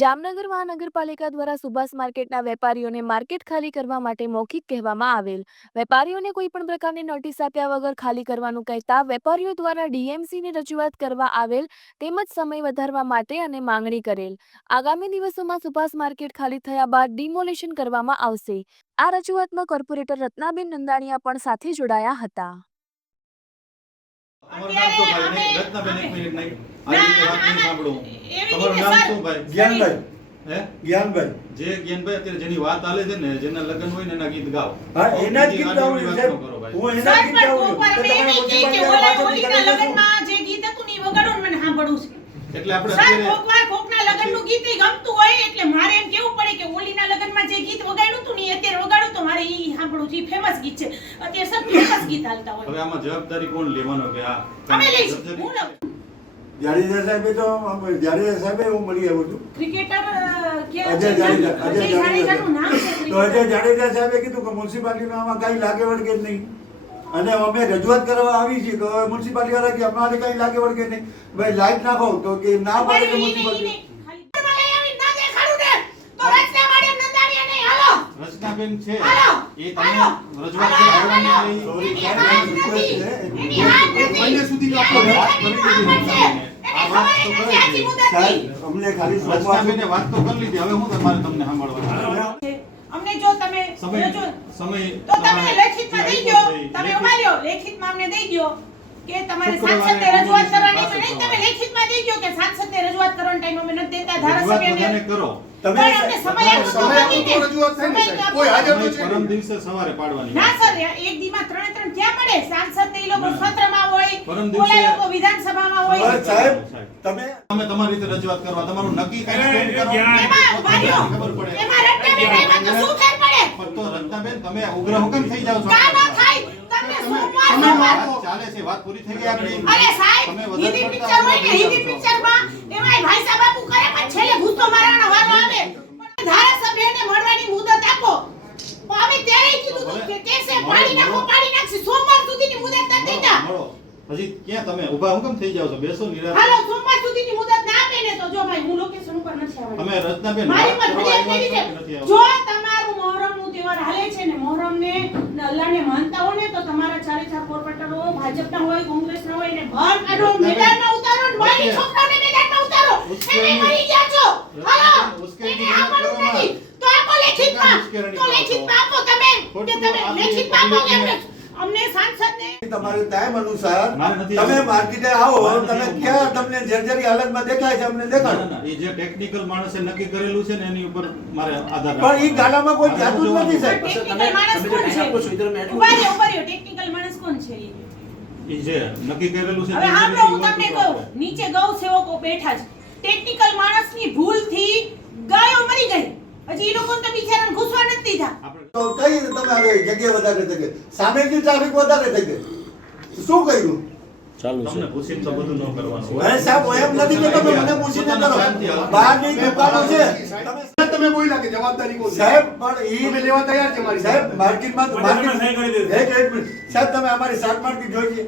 જામનગર મહાનગરપાલિકા દ્વારા સુભાષ માર્કેટના વેપારીઓને માર્કેટ ખાલી કરવા માટે મૌખિક કહેવામાં આવેલ. વેપારીઓને કોઈ પણ પ્રકારની નોટિસ આપ્યા વગર ખાલી કરવાનું કહેતા વેપારીઓ દ્વારા ડીએમસીની રજૂઆત કરવા આવેલ તેમજ સમય વધારવા માટે અને માંગણી કરેલ. આગામી દિવસોમાં સુભાષ માર્કેટ ખાલી થયા બાદ ડિમોલિશન કરવામાં આવશે. આ રજૂઆતમાં કોર્પોરેટર રત્નાબેન નંદાણીયા પણ સાથે જોડાયા હતા. જે જ્ઞાનભાઈ અત્યારે જેની વાત હાલે છે ને જેના લગ્ન હોય ને એના ગીત ગાઓ. હા એના જ ગીત ગાવું વાત છે ન કરો ભાઈ. હું એના ગીત ગાવું છું. તો તમારે મ્યુનિસિપાલિટી પાસેથી કરી દેશું. જે ગીત હતું ને વગાડો મને સાંભળવું છે. એટલે આપણે અત્યારે કોક વાર કોકના લગ્નનું ગીત ગમતું હોય એટલે મારે એમ કેવું પડે કે ઓલીના લગ્નમાં જે ગીત વગાડ્યું હતું ને ઈ અત્યારે વગાડું તો મારે ઈ ફેમસ ગીત છે. અત્યારે સર ફેમસ ગીત હાલતા હવે આમાં જવાબદારી કોણ લેવાનો કે આ અમે લઈશું. હું લઉં. જાડેજા સાહેબે તો જાડેજા સાહેબે હું મળી આવ્યો છું. ક્રિકેટર અજય જાડેજા અજય અજય જાડેજાનું નામ છે જાડેજા તો અજય જાડેજા સાહેબે કીધું કે મ્યુનિસિપાલિટીમાં આમાં કાંઈ લાગે વળગે જ નહીં. અને અમે રજૂઆત કરવા આવી છીએ તો હવે મ્યુનિસિપાલિટી વાળા કે અમારે કઈ લાગે વળગે નહીં. ભાઈ લાઈટ નાખો તો કે ના પાડે તો મ્યુનિસિપાલિટી. રચનાબેન છે. હાલો, એ તમે રજૂઆત કરવાની સુધી તો આપણે વાત તો કરી અમને ખાલી વાત તો લીધી. હવે હું તમારે તમને સાંભળવાનું છે. અમને જો તમે સમય જો- સમય તો તમે લેખિતમાં દઈ દો તમે રહ્યો લેખિતમાં અમને દઈ દો કે તમારે રજૂઆત કરવાની છે. નહીં તમે લેખિતમાં દઈ દો કે સાંસદને રજૂઆત કરવાનો ટાઈમ અમે નથી ધારાસભ્યને કરો. તમે અમને સમય આપો તો સમય બાકી ને. રજૂઆત થાય ને સમય સાહેબ. આપો. કોઈ હાજર તો પરમ દિવસે સવારે પાડવાની. ના સર એક દીમાં ત્રણે ત્રણ ક્યાં પડે. સાંસદ ને લોકો સત્રમાં હોય પરમ લોકો વિધાનસભામાં હોય. સાહેબ તમે તમે તમારી રીતે રજૂઆત કરવા તમારું નક્કી કઈ એમાં ખબર પડે. એમાં રત્નાબેન આવ્યા શું ફેર પડે? પણ તો રત્નાબેન તમે ઉગ્ર હુકમ થઈ જાઓ છો. ના થાય? તમે ચાલે છે વાત પૂરી થઈ ગઈ આપણી. અરે સાહેબ હિન્દી પિક્ચર હોય ને હિન્દી થઈ જાઓ છો. ભાઈ સાહેબ બાપુ કરે પણ છેલ્લે ગુસ્સો મારવાનો વારો આવે પણ ધારાસભ્યને મળવાની મુદત આપો. અમે ત્યારે કીધું હતું કે કેસે પાડી નાખો પાડી નાખશે. સોમવાર સુધીની મુદત નથી મળો, હજી ક્યાં તમે? ઊભા હુકમ થઈ જાઓ છો? બેસો નિરાશ હાલો સોમવાર સુધીની મુદત ના આપે ને તો જો ભાઈ હું લોકેશન ઉપર નથી આવવાની. તમે રત્નાબેન મારી પર ફરિયાદ કરી છો કે નથી છે જો આવતા? તમારું મોહરમનું તહેવાર હાલે છે ને મોહરમ ને અલ્લાહને માનતા હો ને તો તમારા ભાજપના હોય કોંગ્રેસના હોય ને બહાર કાઢો મેદાનમાં ઉતારો ને મારી છોકરાઓને મેદાનમાં ઉતારો. એને મરી ગયા છો. હાલો. એને આવવાનું નથી. તો આપો લેખિતમાં. તો? લેખિતમાં આપો તમે. કે તમે લેખિતમાં આપો કે અમને સાંસદને તમારે ટાઈમ અનુસાર તમે માર્કેટે આવો તમે ક્યાં તમને જર્જરી હાલતમાં દેખાય છે અમને દેખાડો. એ જે ટેકનિકલ માણસે નક્કી કરેલું છે ને એની ઉપર મારે આધાર પણ ઈ ગાડામાં કોઈ જાતું નથી સાહેબ. તમે માણસ કોણ છો, ટેકનિકલ માણસ કોણ છે જે નક્કી કરેલું છે હવે તે હું તમને કહું નીચે ગૌ સેવકો બેઠા છે. ટેકનિકલ માણસની ભૂલથી ગાયો મરી ગઈ. હજી એ લોકો તો બિચારાને ઘૂસવા નથી દીધા. તો કઈ રીતે તમે હવે જગ્યા વધારે થઈ ગઈ? સામેથી ટ્રાફિક વધારે થઈ ગઈ. શું કર્યું? તમને પૂછીને તો બધું ન કરવાનું અરે સાહેબ એમ નથી કે તમે મને પૂછીને કરો. બહારની દુકાનો છે. તમે તમે બોલ્યા કે જવાબદારી કોણ સાહેબ પણ એ લેવા તૈયાર છે મારી સાહેબ માર્કેટમાં તો માર્કેટ સહી કરી દીધી. એક એક મિનિટ. સાહેબ તમે અમારી શાક માર્કેટ જોઈ છે?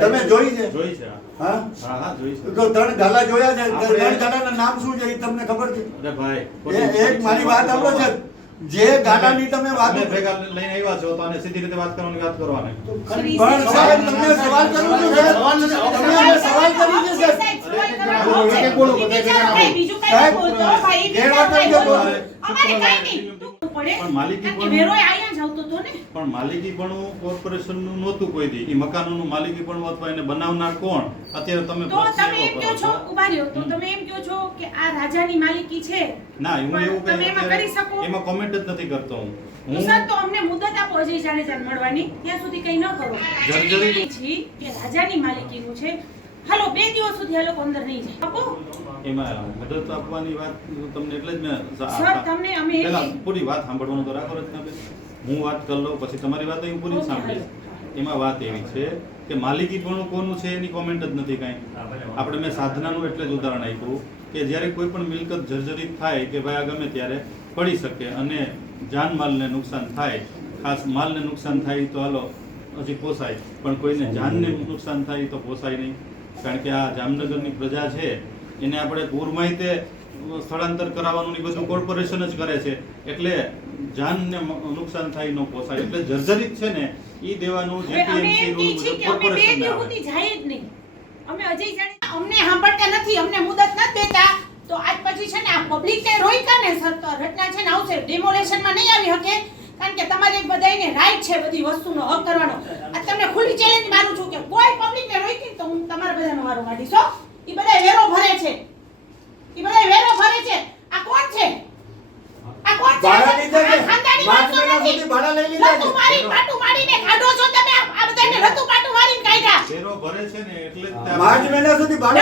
તમે જોઈ છે? જોઈ છે હા. હા? હા જોઈ છે. તો ત્રણ ગાલા જોયા છે. ત્રણ ગાલાના નામ શું છે એ તમને ખબર છે? અરે ભાઈ એક મારી વાત સાંભળો છે જે ગાલાની તમે વાત ભેગા લઈને આવ્યા છો તો આને સીધી રીતે વાત કરવાની વાત કરવાની. પણ સાહેબ તમને સવાલ કરું છું સાહેબ. સવાલ નથી. તમે અમે સવાલ કરી છે સાહેબ સાહેબ, એક એક બોલો, બધા બિચારો જણા બીજું કઈ બોલતો, ભાઈ, ઈ ગેરવર્તન બિચારો કઈ કે બોલતો. બોલો? અમારે કાંઈ નહીં. પણ માલિકી પણ- વેરોય આયા જ આવતો હતો ને. પણ માલિકી પણ નહોતું કોઈ દી. ઈ મકાનોનું માલિકી પણ અથવા એને બનાવનાર કોણ? અત્યારે તમે તો તમે એમ કહો છો. ઊભા રહ્યો તો તમે એમ કહો છો કે આ રાજાની માલિકી છે? ના હું એવું તમે એમાં કરી શકો? એમાં કોમેન્ટ જ નથી કરતો હું. હું સર તો અમને મુદત આપો અજય જાડેજાને મળવાની. ત્યાં સુધી કઈ ન કરો. જર્જરી- કે રાજાની માલિકીનું છે હાલો બે દિવસ સુધી આ લોકો અંદર નહીં જાય. આપો. એમાં મદદ આપવાની વાત તમને એટલે જ મેં સર, તમને અમે પહેલા પૂરી વાત સાંભળવાનું તો રાખો રચનાબેન હું વાત કરી લઉં પછી તમારી વાત હું પૂરી સાંભળીશ. એમાં વાત એવી છે કે માલિકી પણ કોનું છે એની કોમેન્ટ જ નથી કાંઈ. આપણે મેં સાધનાનું એટલે જ ઉદાહરણ આપ્યું કે જ્યારે કોઈ પણ મિલકત જર્જરિત થાય કે ભાઈ આ ગમે ત્યારે પડી શકે અને જાનમાલને નુકસાન થાય ખાસ માલને નુકસાન થાય તો હાલો હજી પોસાય. પણ કોઈને જાનને નુકસાન થાય તો પોસાય નહીં. કારણ કે આ જામનગરની પ્રજા છે એને આપણે પૂરમાય તે સ્થળાંતર કરાવવાનું ને એ બધું કોર્પોરેશન જ કરે છે. એટલે જાનને નુકસાન થાય ન પોસાય. એટલે જર્જરિત છે ને એ દેવાનું જેપીએમસી એમ રૂલ મુજબ કે અમે બે આવે. જાય જ નહીં. અમે અજય જાણે અમને સાંભળતા નથી અમને મુદત નથી દેતા. તો આજ પછી છે ને આ પબ્લિક ને રોઈકા ને રચના છે ને આવશે. ડેમોલેશનમાં નહીં આવી શકે કારણ કે તમારે બધાને રાઈટ છે બધી વસ્તુનો હક કરવાનો. આ તમને ખુલ્લી ચેલેન્જ માનું છું કે કોઈ પબ્લિક ને રોકી તો હું તમારા બધાનો વારો કાઢીશ હો ઈ બધા વેરો ભરે છે. ઈ બધા વેરો ભરે છે. આ કોણ છે? આ કોણ છે? ભાડા લીધા છે. ખાનદાની વાતો નથી. ભાડા લઈ લીધા છે. મારી પાટુ મારીને ખાડો છો તમે. આ બધાને રતું પાટુ મારીને કાઢ્યા વેરો ભરે છે ને એટલે જ તે મહિના સુધી ભાડું